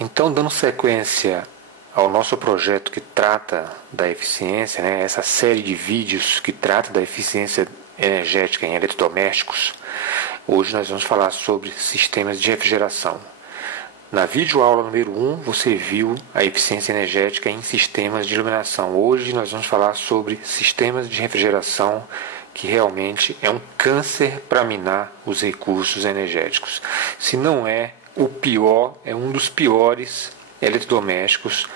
Então, dando sequência ao nosso projeto que trata da eficiência, né, essa série de vídeos que trata da eficiência energética em eletrodomésticos, hoje nós vamos falar sobre sistemas de refrigeração. Na videoaula número 1, você viu a eficiência energética em sistemas de iluminação. Hoje nós vamos falar sobre sistemas de refrigeração, que realmente é um câncer para minar os recursos energéticos. Se não é o pior, é um dos piores eletrodomésticos,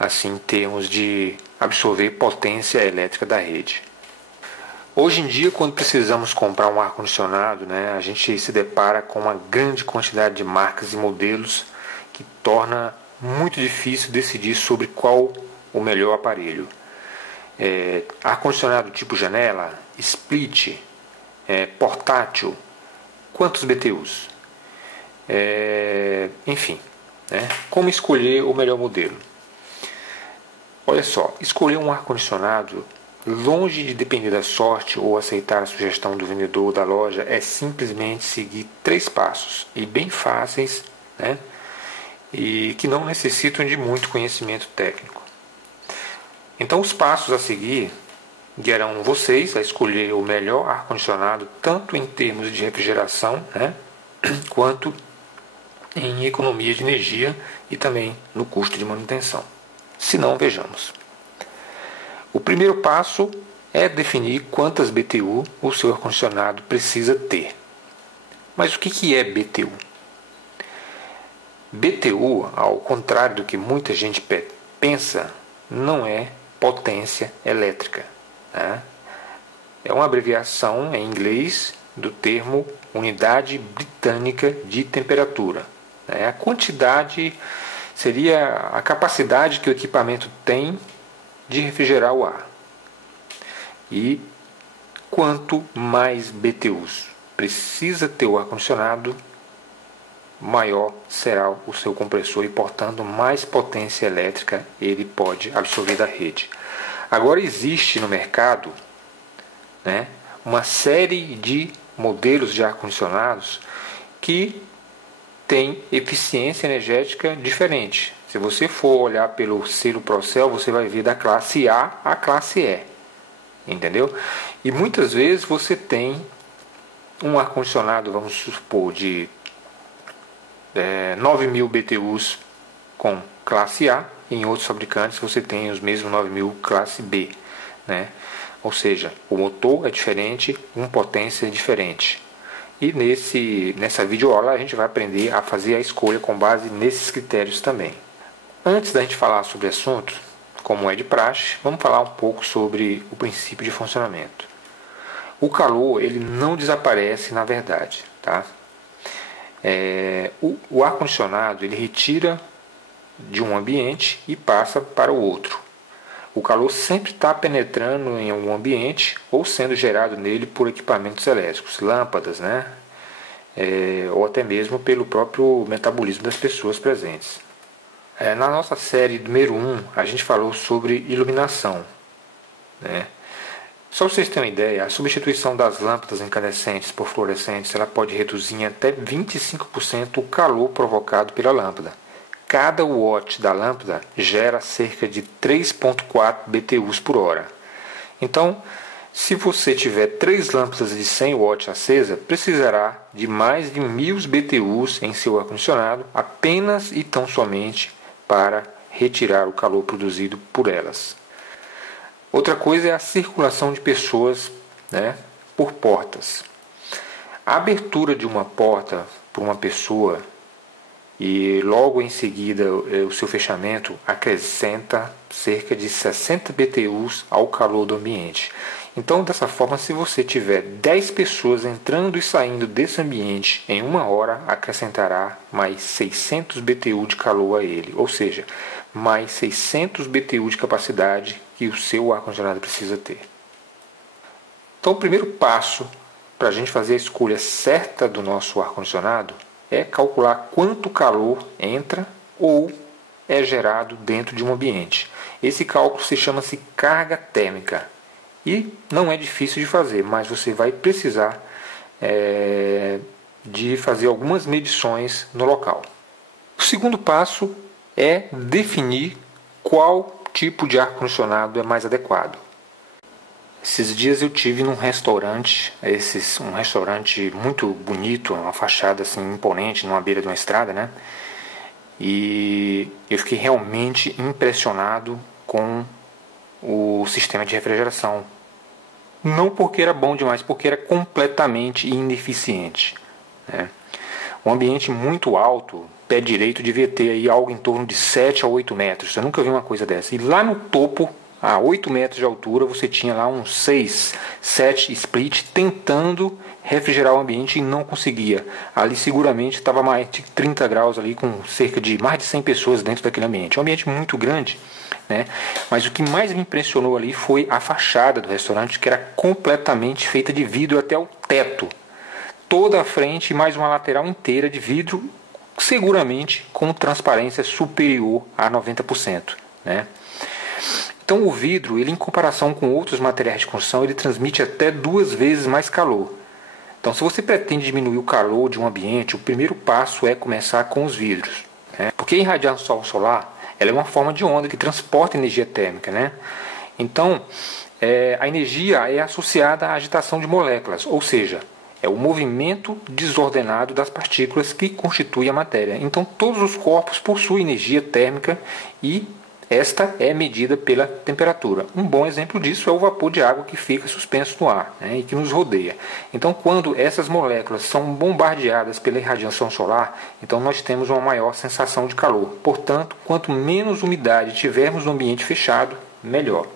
assim, em termos de absorver potência elétrica da rede. Hoje em dia, quando precisamos comprar um ar-condicionado, a gente se depara com uma grande quantidade de marcas e modelos que torna muito difícil decidir sobre qual o melhor aparelho. Ar-condicionado tipo janela, split, portátil, quantos BTUs? Enfim, como escolher o melhor modelo? Olha só, escolher um ar-condicionado, longe de depender da sorte ou aceitar a sugestão do vendedor ou da loja, é simplesmente seguir 3 passos, e bem fáceis, e que não necessitam de muito conhecimento técnico. Então, os passos a seguir guiarão vocês a escolher o melhor ar-condicionado, tanto em termos de refrigeração, quanto em economia de energia e também no custo de manutenção. Se não, vejamos. O primeiro passo é definir quantas BTU o seu ar-condicionado precisa ter. Mas o que é BTU? BTU, ao contrário do que muita gente pensa, não é potência elétrica. É uma abreviação em inglês do termo Unidade Britânica de Temperatura. A quantidade seria a capacidade que o equipamento tem de refrigerar o ar. E quanto mais BTUs precisa ter o ar-condicionado, maior será o seu compressor e, portanto, mais potência elétrica ele pode absorver da rede. Agora existe no mercado uma série de modelos de ar-condicionados que tem eficiência energética diferente. Se você for olhar pelo selo Procel, você vai ver da classe A à classe E. Entendeu? E muitas vezes você tem um ar-condicionado, vamos supor, de 9.000 BTUs com classe A, e em outros fabricantes você tem os mesmos 9.000 classe B. Ou seja, o motor é diferente, uma potência é diferente. E nessa videoaula a gente vai aprender a fazer a escolha com base nesses critérios também. Antes da gente falar sobre o assunto, como é de praxe, vamos falar um pouco sobre o princípio de funcionamento. O calor ele não desaparece na verdade. O ar-condicionado ele retira de um ambiente e passa para o outro. O calor sempre está penetrando em um ambiente ou sendo gerado nele por equipamentos elétricos, lâmpadas, ou até mesmo pelo próprio metabolismo das pessoas presentes. Na nossa série número 1, a gente falou sobre iluminação. Só para vocês terem uma ideia, a substituição das lâmpadas incandescentes por fluorescentes ela pode reduzir em até 25% o calor provocado pela lâmpada. Cada watt da lâmpada gera cerca de 3,4 BTUs por hora. Então, se você tiver 3 lâmpadas de 100 watts acesa, precisará de mais de 1.000 BTUs em seu ar-condicionado apenas e tão somente para retirar o calor produzido por elas. Outra coisa é a circulação de pessoas por portas. A abertura de uma porta por uma pessoa e logo em seguida o seu fechamento acrescenta cerca de 60 BTUs ao calor do ambiente. Então, dessa forma, se você tiver 10 pessoas entrando e saindo desse ambiente em 1 hora, acrescentará mais 600 BTU de calor a ele, ou seja, mais 600 BTU de capacidade que o seu ar-condicionado precisa ter. Então, o primeiro passo para a gente fazer a escolha certa do nosso ar-condicionado é calcular quanto calor entra ou é gerado dentro de um ambiente. Esse cálculo chama-se carga térmica e não é difícil de fazer, mas você vai precisar de fazer algumas medições no local. O segundo passo é definir qual tipo de ar-condicionado é mais adequado. Esses dias eu tive num restaurante, um restaurante muito bonito, uma fachada assim imponente, numa beira de uma estrada, né? E eu fiquei realmente impressionado com o sistema de refrigeração. Não porque era bom demais, porque era completamente ineficiente, né? Um ambiente muito alto, pé direito, devia ter aí algo em torno de 7 a 8 metros. Eu nunca vi uma coisa dessa. E lá no topo, a 8 metros de altura, você tinha lá uns 6, 7 split tentando refrigerar o ambiente e não conseguia. Ali seguramente estava mais de 30 graus ali, com cerca de mais de 100 pessoas dentro daquele ambiente. É um ambiente muito grande, né? Mas o que mais me impressionou ali foi a fachada do restaurante, que era completamente feita de vidro até o teto. Toda a frente e mais uma lateral inteira de vidro, seguramente com transparência superior a 90%, né? Então o vidro, ele, em comparação com outros materiais de construção, ele transmite até 2 vezes mais calor. Então, se você pretende diminuir o calor de um ambiente, o primeiro passo é começar com os vidros, né? Porque a irradiação solar, ela é uma forma de onda que transporta energia térmica, né? Então, a energia é associada à agitação de moléculas, ou seja, é o movimento desordenado das partículas que constitui a matéria. Então, todos os corpos possuem energia térmica e esta é medida pela temperatura. Um bom exemplo disso é o vapor de água que fica suspenso no ar, né, e que nos rodeia. Então, quando essas moléculas são bombardeadas pela irradiação solar, então nós temos uma maior sensação de calor. Portanto, quanto menos umidade tivermos no ambiente fechado, melhor,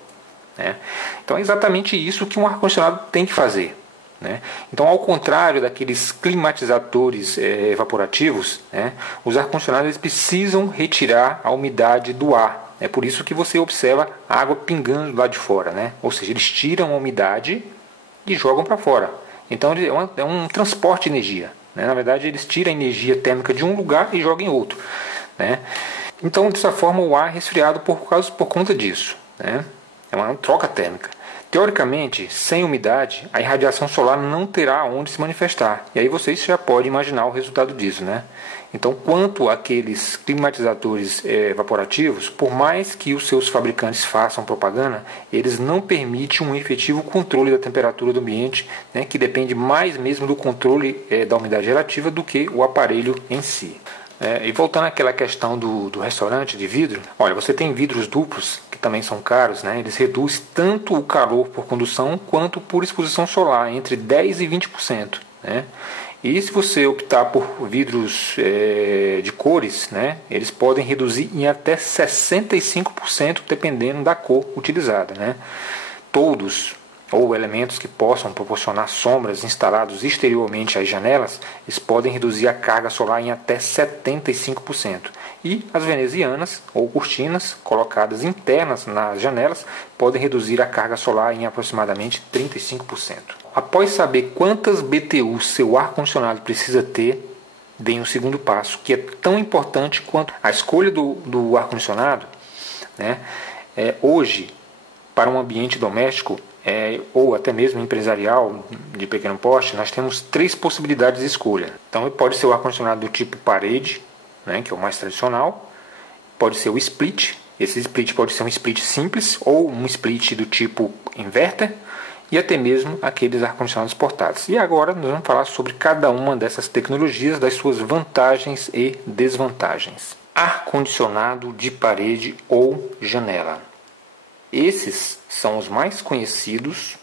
né? Então, é exatamente isso que um ar-condicionado tem que fazer, né? Então, ao contrário daqueles climatizadores evaporativos, né, os ar-condicionados precisam retirar a umidade do ar. É por isso que você observa a água pingando lá de fora, né? Ou seja, eles tiram a umidade e jogam para fora. Então é um transporte de energia, né? Na verdade, eles tiram a energia térmica de um lugar e jogam em outro, né? Então, dessa forma, o ar é resfriado por conta disso, né? É uma troca térmica. Teoricamente, sem umidade, a irradiação solar não terá onde se manifestar. E aí vocês já podem imaginar o resultado disso, né? Então, quanto àqueles climatizadores evaporativos, por mais que os seus fabricantes façam propaganda, eles não permitem um efetivo controle da temperatura do ambiente, né, que depende mais mesmo do controle da umidade relativa do que o aparelho em si. E voltando àquela questão do restaurante de vidro, olha, você tem vidros duplos, que também são caros, né? Eles reduzem tanto o calor por condução quanto por exposição solar, entre 10% e 20%, né? E se você optar por vidros de cores, né, eles podem reduzir em até 65%, dependendo da cor utilizada, né? Todos ou elementos que possam proporcionar sombras instalados exteriormente às janelas, eles podem reduzir a carga solar em até 75%. E as venezianas ou cortinas colocadas internas nas janelas podem reduzir a carga solar em aproximadamente 35%. Após saber quantas BTUs seu ar-condicionado precisa ter, deem o segundo passo, que é tão importante quanto a escolha do ar-condicionado, né? Hoje, para um ambiente doméstico, ou até mesmo empresarial de pequeno porte, nós temos 3 possibilidades de escolha. Então, pode ser o ar-condicionado do tipo parede, né, que é o mais tradicional, pode ser o split. Esse split pode ser um split simples ou um split do tipo inverter, e até mesmo aqueles ar-condicionados portáteis. E agora nós vamos falar sobre cada uma dessas tecnologias, das suas vantagens e desvantagens. Ar-condicionado de parede ou janela. Esses são os mais conhecidos,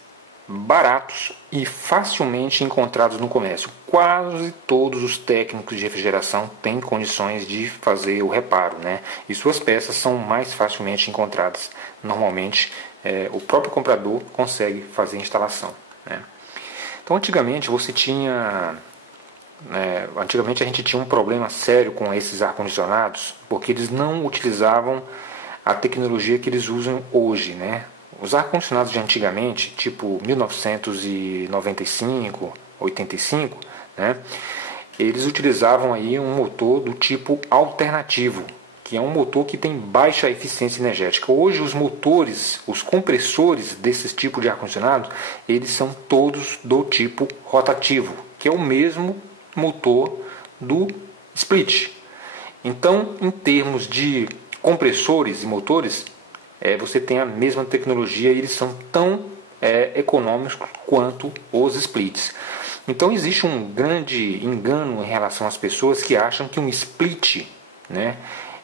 baratos e facilmente encontrados no comércio. Quase todos os técnicos de refrigeração têm condições de fazer o reparo, né? E suas peças são mais facilmente encontradas. Normalmente, o próprio comprador consegue fazer a instalação, né? Então, antigamente a gente tinha um problema sério com esses ar-condicionados, porque eles não utilizavam a tecnologia que eles usam hoje, né? Os ar-condicionados de antigamente, tipo 1995, 85, né? Eles utilizavam aí um motor do tipo alternativo, que é um motor que tem baixa eficiência energética. Hoje os motores, os compressores desses tipos de ar-condicionado, eles são todos do tipo rotativo, que é o mesmo motor do split. Então, em termos de compressores e motores, você tem a mesma tecnologia e eles são tão econômicos quanto os splits. Então existe um grande engano em relação às pessoas que acham que um split, né,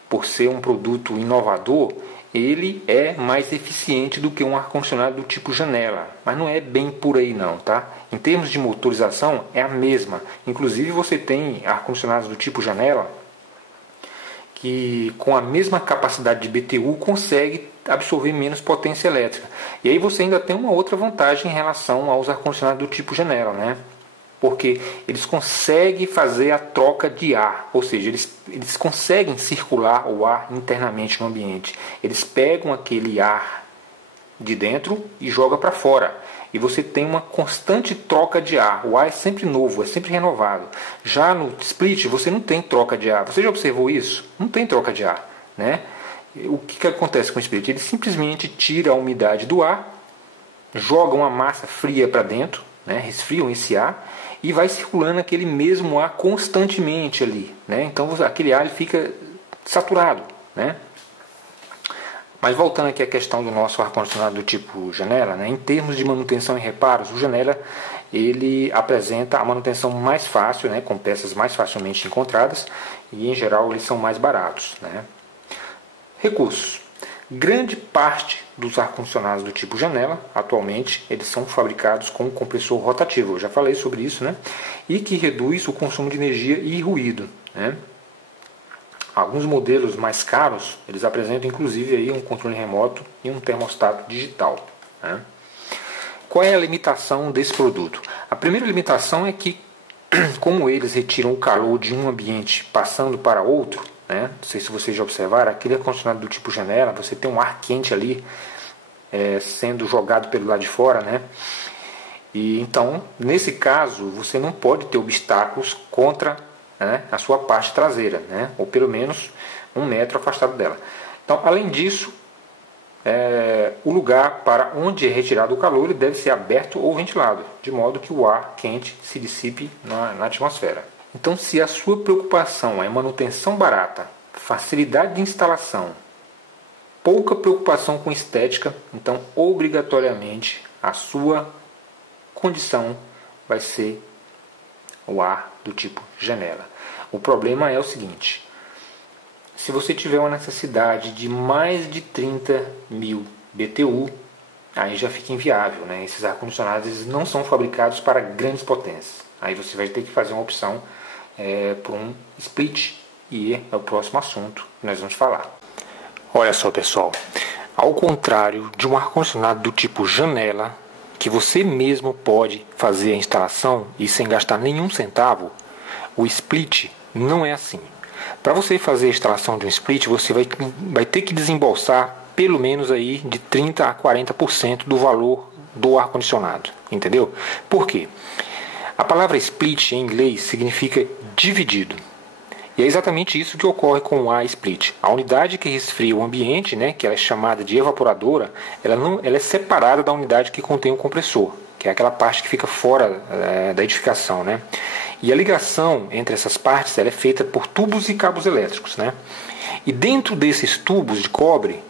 por ser um produto inovador, ele é mais eficiente do que um ar-condicionado do tipo janela. Mas não é bem por aí não, tá? Em termos de motorização é a mesma. Inclusive você tem ar-condicionados do tipo janela que com a mesma capacidade de BTU consegue absorver menos potência elétrica. E aí você ainda tem uma outra vantagem em relação aos ar-condicionados do tipo janela, né? Porque eles conseguem fazer a troca de ar, ou seja, eles conseguem circular o ar internamente no ambiente. Eles pegam aquele ar de dentro e jogam para fora. E você tem uma constante troca de ar. O ar é sempre novo, é sempre renovado. Já no split você não tem troca de ar. Você já observou isso? Não tem troca de ar, né? O que acontece com o split? Ele simplesmente tira a umidade do ar, joga uma massa fria para dentro, né? Resfriam esse ar e vai circulando aquele mesmo ar constantemente ali, né? Então aquele ar ele fica saturado, né? Mas voltando aqui à questão do nosso ar-condicionado do tipo janela, né? Em termos de manutenção e reparos, o janela ele apresenta a manutenção mais fácil, né? Com peças mais facilmente encontradas e em geral eles são mais baratos, né? Recursos. Grande parte dos ar-condicionados do tipo janela, atualmente, eles são fabricados com compressor rotativo. Eu já falei sobre isso, né? E que reduz o consumo de energia e ruído, né? Alguns modelos mais caros, eles apresentam inclusive aí um controle remoto e um termostato digital, né? Qual é a limitação desse produto? A primeira limitação é que, como eles retiram o calor de um ambiente passando para outro, né? Não sei se vocês já observaram, aquele ar-condicionado do tipo janela, você tem um ar quente ali sendo jogado pelo lado de fora, né? E então, nesse caso, você não pode ter obstáculos contra, né, a sua parte traseira, né? Ou pelo menos 1 metro afastado dela. Então, além disso, o lugar para onde é retirado o calor ele deve ser aberto ou ventilado, de modo que o ar quente se dissipe na atmosfera. Então, se a sua preocupação é manutenção barata, facilidade de instalação, pouca preocupação com estética, então obrigatoriamente a sua condição vai ser o ar do tipo janela. O problema é o seguinte: se você tiver uma necessidade de mais de 30.000 BTU, aí já fica inviável, né? Esses ar-condicionados não são fabricados para grandes potências. Aí você vai ter que fazer uma opção por um split, e é o próximo assunto que nós vamos falar. Olha só, pessoal, ao contrário de um ar-condicionado do tipo janela, que você mesmo pode fazer a instalação e sem gastar nenhum centavo, o split não é assim. Para você fazer a instalação de um split, você vai ter que desembolsar pelo menos aí de 30% a 40% do valor do ar-condicionado, entendeu? Por quê? A palavra split em inglês significa dividido. E é exatamente isso que ocorre com o ar split. A unidade que resfria o ambiente, né, que ela é chamada de evaporadora, ela é separada da unidade que contém o compressor, que é aquela parte que fica fora da edificação, né? E a ligação entre essas partes ela é feita por tubos e cabos elétricos, né? E dentro desses tubos de cobre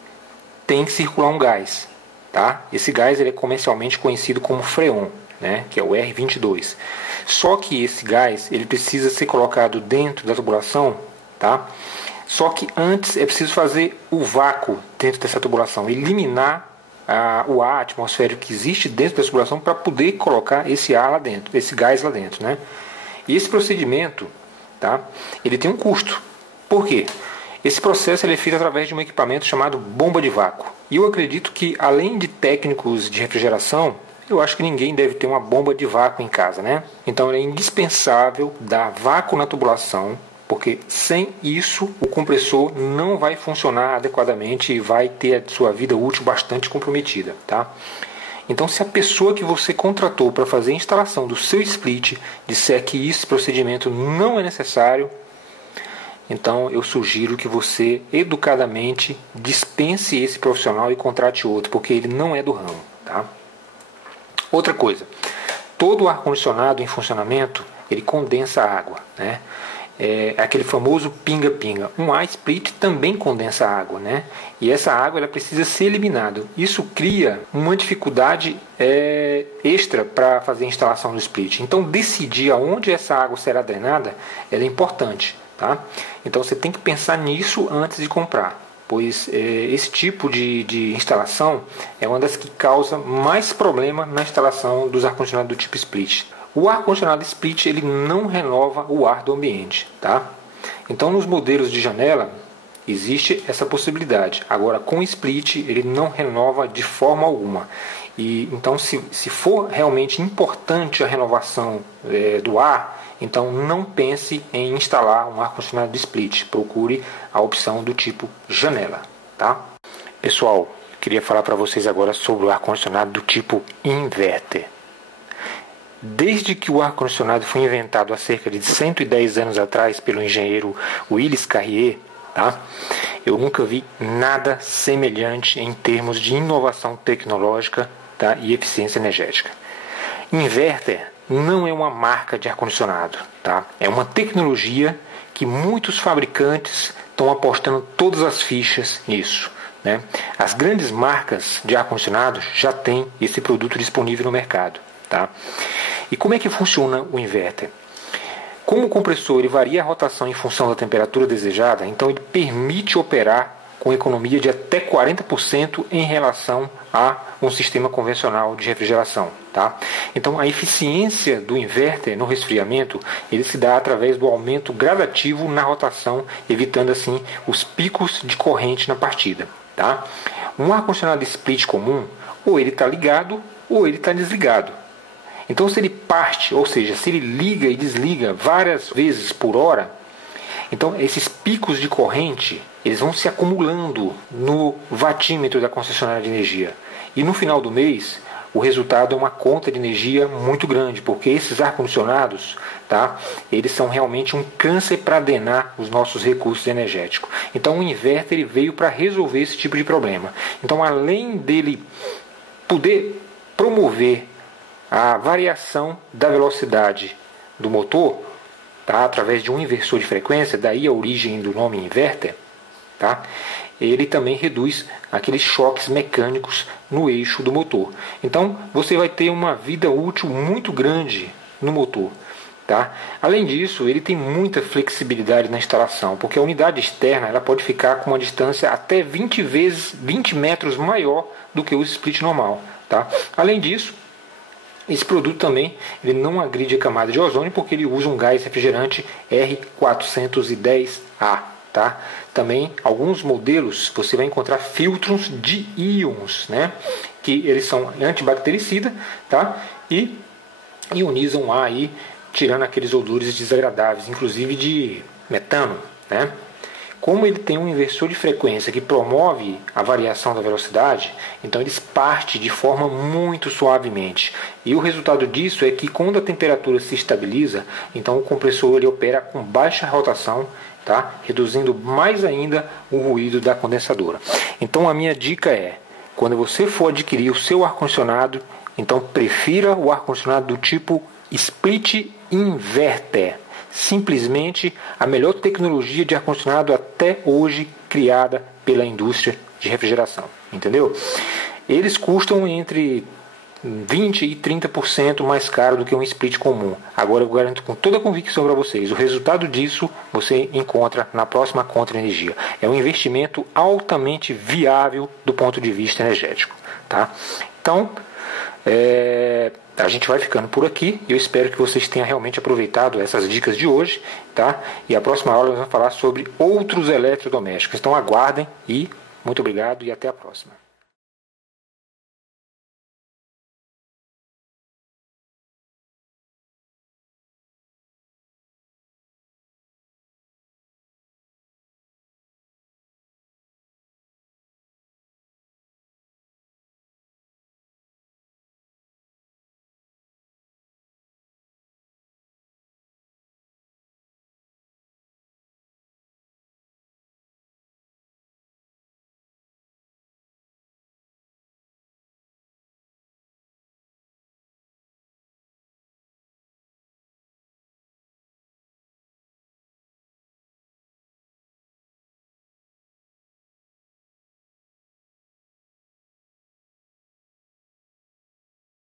tem que circular um gás, tá? Esse gás ele é comercialmente conhecido como freon, né? Que é o R22. Só que esse gás ele precisa ser colocado dentro da tubulação, tá? Só que antes é preciso fazer o vácuo dentro dessa tubulação, eliminar o ar atmosférico que existe dentro dessa tubulação para poder colocar esse ar lá dentro, esse gás lá dentro, né? E esse procedimento, tá? Ele tem um custo. Por quê? Esse processo ele é feito através de um equipamento chamado bomba de vácuo. E eu acredito que, além de técnicos de refrigeração, eu acho que ninguém deve ter uma bomba de vácuo em casa, né? Então é indispensável dar vácuo na tubulação, porque sem isso o compressor não vai funcionar adequadamente e vai ter a sua vida útil bastante comprometida, tá? Então, se a pessoa que você contratou para fazer a instalação do seu split disser que esse procedimento não é necessário, então eu sugiro que você educadamente dispense esse profissional e contrate outro, porque ele não é do ramo, tá? Outra coisa, todo ar-condicionado em funcionamento, ele condensa água, né? é aquele famoso pinga-pinga. Um A-split também condensa água, né? E essa água ela precisa ser eliminada. Isso cria uma dificuldade extra para fazer a instalação do split. Então, decidir aonde essa água será drenada é importante, tá? Então, você tem que pensar nisso antes de comprar, pois esse tipo de instalação é uma das que causa mais problema na instalação dos ar-condicionados do tipo split. O ar-condicionado split ele não renova o ar do ambiente, tá? Então, nos modelos de janela existe essa possibilidade. Agora, com split ele não renova de forma alguma. E então, se for realmente importante a renovação do ar, então não pense em instalar um ar-condicionado split. Procure a opção do tipo janela, tá? Pessoal, queria falar para vocês agora sobre o ar-condicionado do tipo inverter. Desde que o ar-condicionado foi inventado há cerca de 110 anos atrás pelo engenheiro Willis Carrier, tá? Eu nunca vi nada semelhante em termos de inovação tecnológica, tá? E eficiência energética. Inverter não é uma marca de ar-condicionado, tá? É uma tecnologia que muitos fabricantes estão apostando todas as fichas nisso, né? As grandes marcas de ar-condicionado já têm esse produto disponível no mercado, tá? E como é que funciona o inverter? Como o compressor ele varia a rotação em função da temperatura desejada, então ele permite operar com economia de até 40% em relação a um sistema convencional de refrigeração, tá? Então a eficiência do inverter no resfriamento ele se dá através do aumento gradativo na rotação, evitando assim os picos de corrente na partida, tá? Um ar-condicionado split comum, ou ele está ligado ou ele está desligado. Então, se ele parte, ou seja, se ele liga e desliga várias vezes por hora, então esses picos de corrente eles vão se acumulando no watímetro da concessionária de energia. E no final do mês, o resultado é uma conta de energia muito grande, porque esses ar-condicionados, tá, eles são realmente um câncer para drenar os nossos recursos energéticos. Então, o inverter ele veio para resolver esse tipo de problema. Então, além dele poder promover a variação da velocidade do motor, tá, através de um inversor de frequência, daí a origem do nome inverter, tá, ele também reduz aqueles choques mecânicos no eixo do motor. Então você vai ter uma vida útil muito grande no motor. Tá? Além disso, ele tem muita flexibilidade na instalação, porque a unidade externa ela pode ficar com uma distância até 20 metros maior do que o split normal. Tá? Além disso, esse produto também ele não agride a camada de ozônio porque ele usa um gás refrigerante R410A. Tá? Também alguns modelos você vai encontrar filtros de íons, né? Que eles são antibactericida, tá? E ionizam o ar aí, tirando aqueles odores desagradáveis, inclusive de metano, né? Como ele tem um inversor de frequência que promove a variação da velocidade, então eles partem de forma muito suavemente. E o resultado disso é que quando a temperatura se estabiliza, então o compressor ele opera com baixa rotação, tá? Reduzindo mais ainda o ruído da condensadora. Então a minha dica é, quando você for adquirir o seu ar-condicionado, então prefira o ar-condicionado do tipo split inverter. Simplesmente a melhor tecnologia de ar-condicionado até hoje criada pela indústria de refrigeração, entendeu? Eles custam entre 20% e 30% mais caro do que um split comum. Agora eu garanto com toda a convicção para vocês, o resultado disso você encontra na próxima conta de energia. É um investimento altamente viável do ponto de vista energético, tá? Então, a gente vai ficando por aqui. Eu espero que vocês tenham realmente aproveitado essas dicas de hoje, tá? E a próxima aula nós vamos falar sobre outros eletrodomésticos. Então aguardem e muito obrigado e até a próxima.